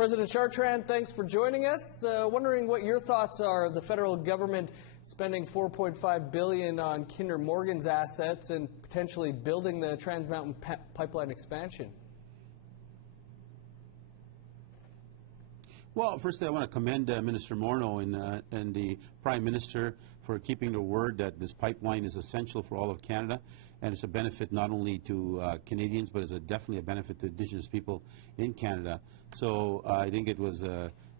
President Chartrand, thanks for joining us. Wondering what your thoughts are. The federal government spending $4.5 billion on Kinder Morgan's assets and potentially building the Trans Mountain pipeline expansion. Well, firstly, I want to commend Minister Morneau and the Prime Minister for keeping their word that this pipeline is essential for all of Canada, and it's a benefit not only to Canadians, but it's definitely a benefit to Indigenous people in Canada. So I think it was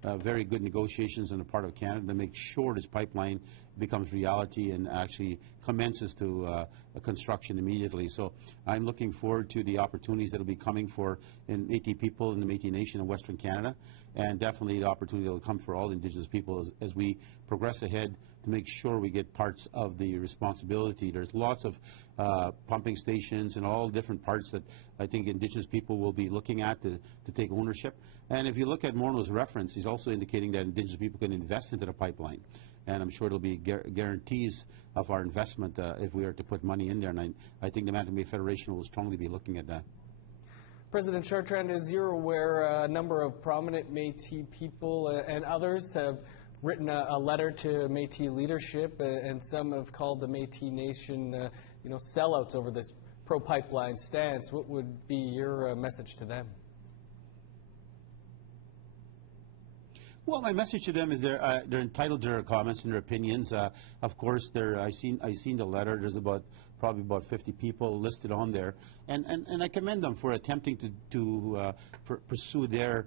very good negotiations on the part of Canada to make sure this pipeline becomes reality and actually commences to construction immediately. So I'm looking forward to the opportunities that will be coming for Métis people in the Métis Nation in Western Canada, and definitely the opportunity that will come for all Indigenous people as we progress ahead to make sure we get parts of the responsibility. There's lots of pumping stations and all different parts that I think Indigenous people will be looking at to take ownership. And if you look at Morneau's reference, he's also indicating that Indigenous people can invest into the pipeline. And I'm sure there'll be guarantees of our investment if we are to put money in there. And I think the Manitoba Metis Federation will strongly be looking at that. President Chartrand, as you're aware, a number of prominent Métis people and others have written a letter to Métis leadership, and some have called the Metis Nation, sellouts over this pro-pipeline stance. What would be your message to them? Well, my message to them is they're entitled to their comments and their opinions. Of course, I seen the letter. There's probably about 50 people listed on there, and I commend them for attempting to pursue their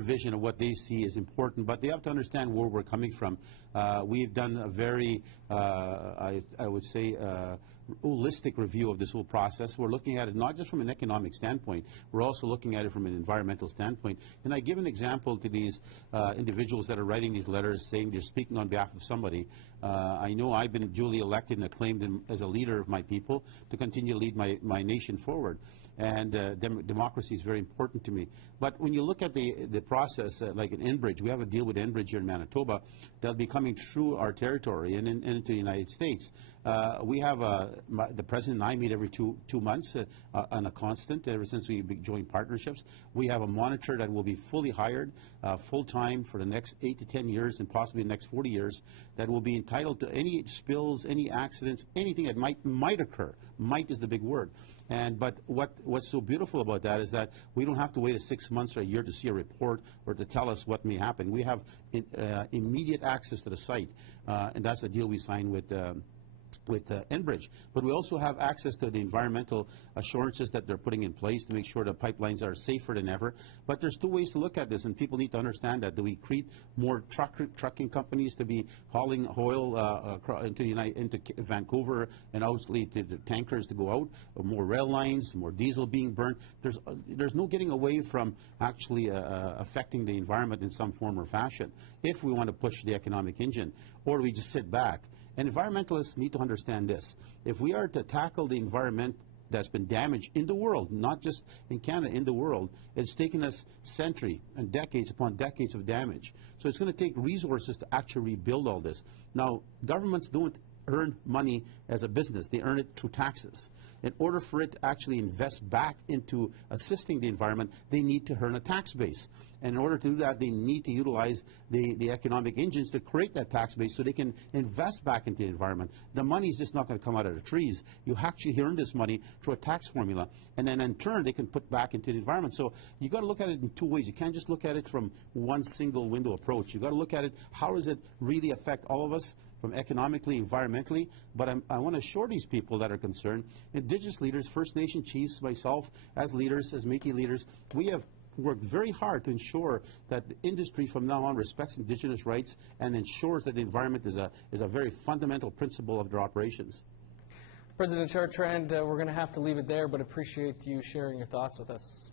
vision of what they see as important. But they have to understand where we're coming from. We've done a very, I would say, holistic review of this whole process. We're looking at it not just from an economic standpoint, we're also looking at it from an environmental standpoint. And I give an example to these individuals that are writing these letters saying they're speaking on behalf of somebody. I know I've been duly elected and acclaimed as a leader of my people to continue to lead my nation forward. And democracy is very important to me. But when you look at the process, like in Enbridge, we have a deal with Enbridge here in Manitoba that'll be coming through our territory and into the United States. We have the President and I meet every two months on a constant ever since we joined partnerships. We have a monitor that will be fully hired, full-time for the next 8 to 10 years and possibly the next 40 years, that will be entitled to any spills, any accidents, anything that might occur. Might is the big word. But what's so beautiful about that is that we don't have to wait 6 months or a year to see a report or to tell us what may happen. We have immediate access to the site, and that's the deal we signed with Enbridge. But we also have access to the environmental assurances that they're putting in place to make sure the pipelines are safer than ever. But there's two ways to look at this, and people need to understand that. Do we create more trucking companies to be hauling oil into Vancouver and obviously to the tankers to go out, or more rail lines, more diesel being burned? There's no getting away from actually affecting the environment in some form or fashion if we want to push the economic engine, or do we just sit back? And environmentalists need to understand this. If we are to tackle the environment that's been damaged in the world, not just in Canada, in the world, it's taken us centuries and decades upon decades of damage. So it's going to take resources to actually rebuild all this. Now, governments don't earn money as a business. They earn it through taxes. In order for it to actually invest back into assisting the environment, they need to earn a tax base. And in order to do that, they need to utilize the economic engines to create that tax base so they can invest back into the environment. The money is just not going to come out of the trees. You actually earn this money through a tax formula, and then in turn they can put back into the environment. So you've got to look at it in two ways. You can't just look at it from one single window approach. You've got to look at it, how does it really affect all of us, from economically, environmentally. But I want to assure these people that are concerned, Indigenous leaders, First Nation chiefs, myself, as leaders, as Métis leaders, we have worked very hard to ensure that the industry from now on respects Indigenous rights and ensures that the environment is a very fundamental principle of their operations. President Chartrand, we're going to have to leave it there, but appreciate you sharing your thoughts with us.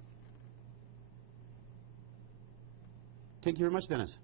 Thank you very much, Dennis.